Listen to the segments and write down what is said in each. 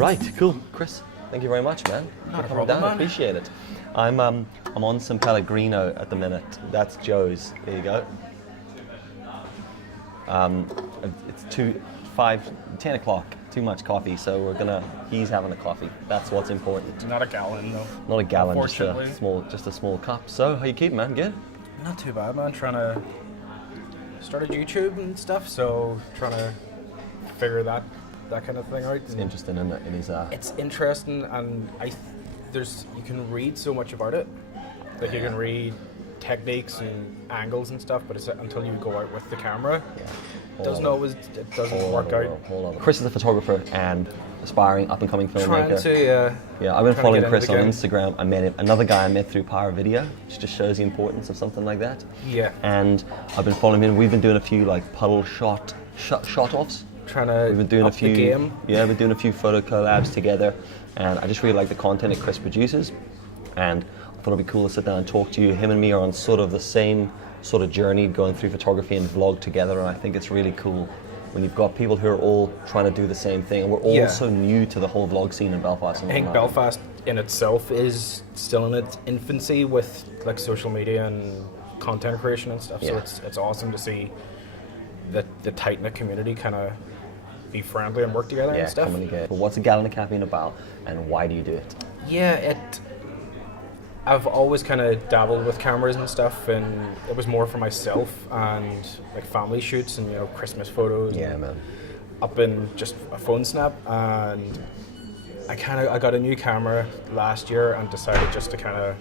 Right, cool. Chris, thank you very much, man. Not for a coming problem, down. man. Appreciate it. I'm on some Pellegrino at the minute. That's Joe's. There you go. It's 10 o'clock. Too much coffee, so he's having a coffee. That's what's important. Not a gallon, though. Not a gallon, Unfortunately. just a small cup. So, how you keeping, man? Good? Not too bad, man. Trying to start a YouTube and stuff, so trying to figure that kind of thing out. It's interesting, isn't it? It's interesting, and you can read so much about it. Like, you can read techniques and angles and stuff, but it's until you go out with the camera, it doesn't work out. Chris is a photographer and aspiring up-and-coming filmmaker. I've been following Chris on Instagram. I met him, another guy I met through Power Video, which just shows the importance of something like that. Yeah. And I've been following him. We've been doing a few like puddle shot-offs. We've been doing up the game. Yeah, we've been doing a few photo collabs together, and I just really like the content that Chris produces, and I thought it'd be cool to sit down and talk to you. Him and me are on sort of the same sort of journey, going through photography and vlog together, and I think it's really cool when you've got people who are all trying to do the same thing, and we're all so new to the whole vlog scene in Belfast. I think Belfast in itself is still in its infancy with like social media and content creation and stuff, so it's awesome to see that the tight-knit community kind of be friendly and work together and stuff. But what's a Gallon of Caffeine about, and why do you do it? Yeah, I've always kind of dabbled with cameras and stuff, and it was more for myself and like family shoots and Christmas photos. Yeah, man. Up in just a phone snap, and I got a new camera last year and decided just to kind of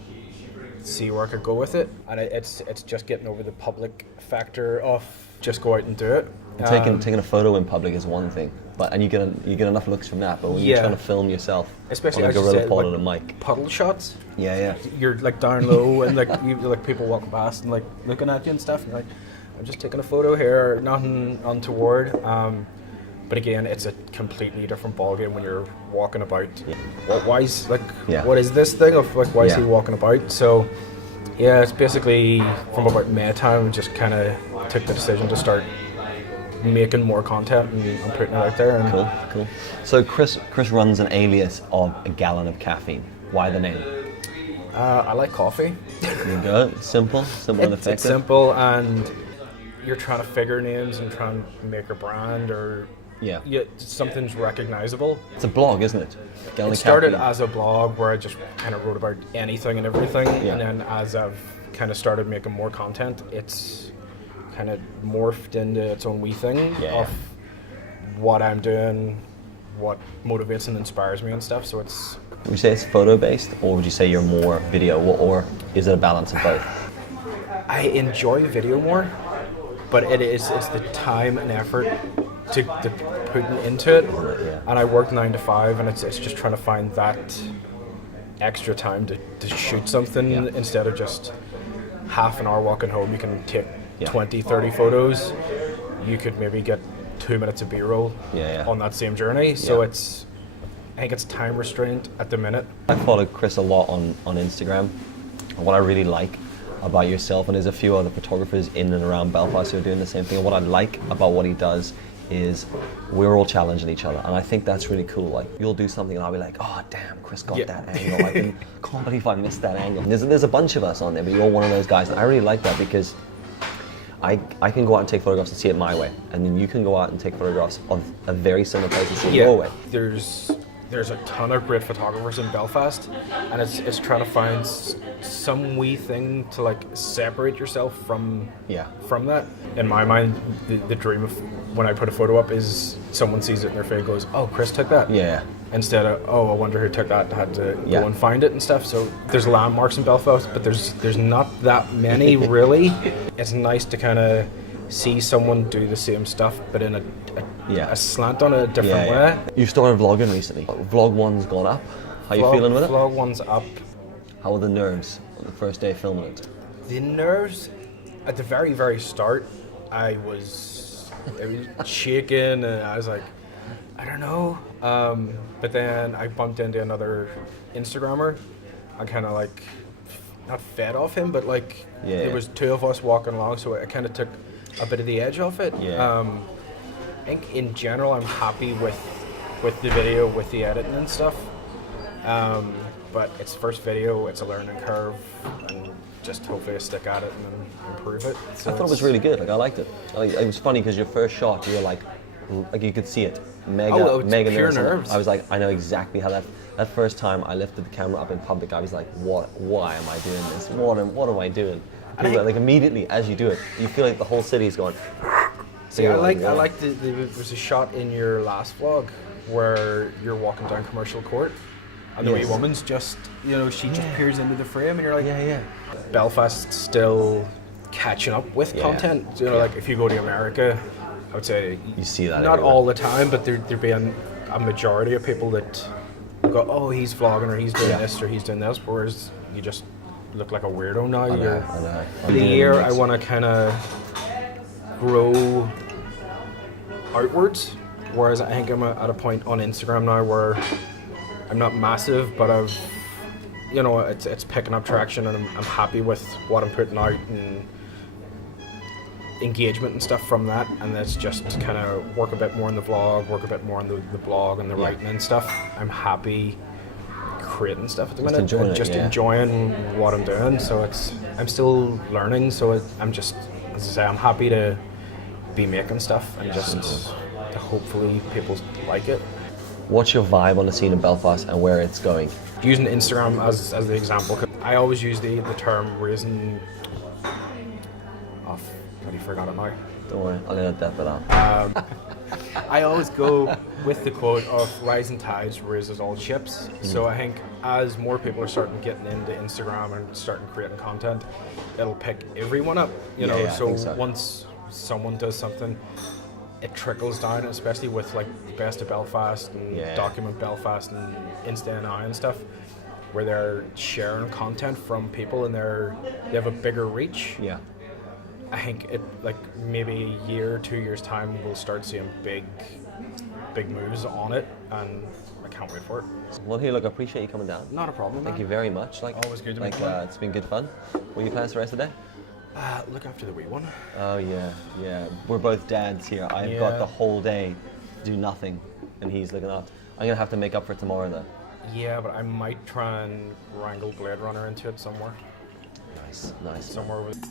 see where I could go with it, and it's just getting over the public factor of just go out and do it. Taking a photo in public is one thing, and you get enough looks from that. But when you're trying to film yourself, especially on a gorilla pod and a mic, puddle shots. Yeah. You're like down low, and like people walking past and like looking at you and stuff. And you're like, I'm just taking a photo here, nothing untoward. But again, it's a completely different ballgame when you're walking about. Yeah. What is this thing of like why is he walking about? So yeah, it's basically from about May time, just kind of took the decision to start making more content and putting it out there. And cool. So Chris runs an alias of A Gallon of Caffeine. Why the name? I like coffee. There you go. Simple and effective. It's simple, and you're trying to figure names and trying to make a brand or something's recognizable. It's a blog, isn't it? It started as a blog where I just kind of wrote about anything and everything, and then as I've kind of started making more content, it's kind of morphed into its own wee thing of what I'm doing, what motivates and inspires me and stuff. So it's. Would you say it's photo based, or would you say you're more video, or is it a balance of both? I enjoy video more, but it's the time and effort to putting into it. And I work 9 to 5, and it's just trying to find that extra time to shoot something instead of just half an hour walking home. You can take 20, 30 photos. You could maybe get 2 minutes of B-roll on that same journey. So I think it's time restraint at the minute. I follow Chris a lot on Instagram, and what I really like about yourself, and there's a few other photographers in and around Belfast who are doing the same thing, and what I like about what he does is we're all challenging each other, and I think that's really cool. Like, you'll do something and I'll be like, oh damn, Chris got that angle. I can't believe I missed that angle. And there's a bunch of us on there, but you're one of those guys, and I really like that because I can go out and take photographs and see it my way, and then you can go out and take photographs of a very similar place and see it your way. There's a ton of great photographers in Belfast, and it's trying to find some wee thing to like separate yourself from that. In my mind, the dream of when I put a photo up is someone sees it in their face and goes, oh, Chris took that. Yeah. Instead of, oh, I wonder who took that and had to go and find it and stuff. So there's landmarks in Belfast, but there's not that many really. It's nice to kind of see someone do the same stuff, but in a slant on a different way. You started vlogging recently. Vlog 1's gone up. How you feeling with it? Vlog 1's up. How were the nerves on the first day filming it? The nerves, at the very, very start, I was shaking, and I was like, I don't know. But then I bumped into another Instagrammer. I kind of like, not fed off him, but like, there was 2 of us walking along, so it kind of took a bit of the edge off it. I think in general I'm happy with with the video, with the editing and stuff. But it's first video, it's a learning curve, and just hopefully I stick at it and improve it. So I thought it was really good. Like I liked it. It was funny because your first shot, you were like you could see it, mega pure nervous. nerves. I was like, I know exactly how that first time I lifted the camera up in public, I was like, why am I doing this? What am I doing? Like immediately as you do it, you feel like the whole city is going. See, I like there's a shot in your last vlog where you're walking down Commercial Court, and the wee woman's just, she just peers into the frame, and you're like, Belfast still catching up with content. Like if you go to America, I would say you see that not everywhere. all the time, but there being a majority of people that go, oh, he's vlogging or he's doing this or he's doing this, whereas you just look like a weirdo now. I know. The year I want to kind of grow outwards, whereas I think I'm at a point on Instagram now where I'm not massive, but I've, it's picking up traction, and I'm happy with what I'm putting out and engagement and stuff from that, and let's just kind of work a bit more in the vlog, work a bit more on the blog and the writing and stuff. I'm happy creating stuff at the minute, enjoying what I'm doing. So I'm still learning, so I'm just, as I say, I'm happy to be making stuff and just hopefully people like it. What's your vibe on the scene in Belfast and where it's going? Using Instagram as the example, I always use the term raising off. I forgot it now. Don't worry, I'll edit that bit out. I always go with the quote of rising tides raises all ships. So I think as more people are starting getting into Instagram and starting creating content, it'll pick everyone up. So once someone does something, it trickles down, especially with like the Best of Belfast and Document Belfast and Insta Now and stuff, where they're sharing content from people and they have a bigger reach. Yeah. I think it, like maybe a year, 2 years time, we'll start seeing big moves on it, and I can't wait for it. Well, hey, look, I appreciate you coming down. Not a problem. Thank you very much. Always good to meet you. It's been good fun. What are your plans the rest of the day? Look after the wee one. Oh yeah. We're both dads here. I've got the whole day to do nothing, and he's looking after. I'm gonna have to make up for tomorrow though. Yeah, but I might try and wrangle Blade Runner into it somewhere. Nice. Somewhere with.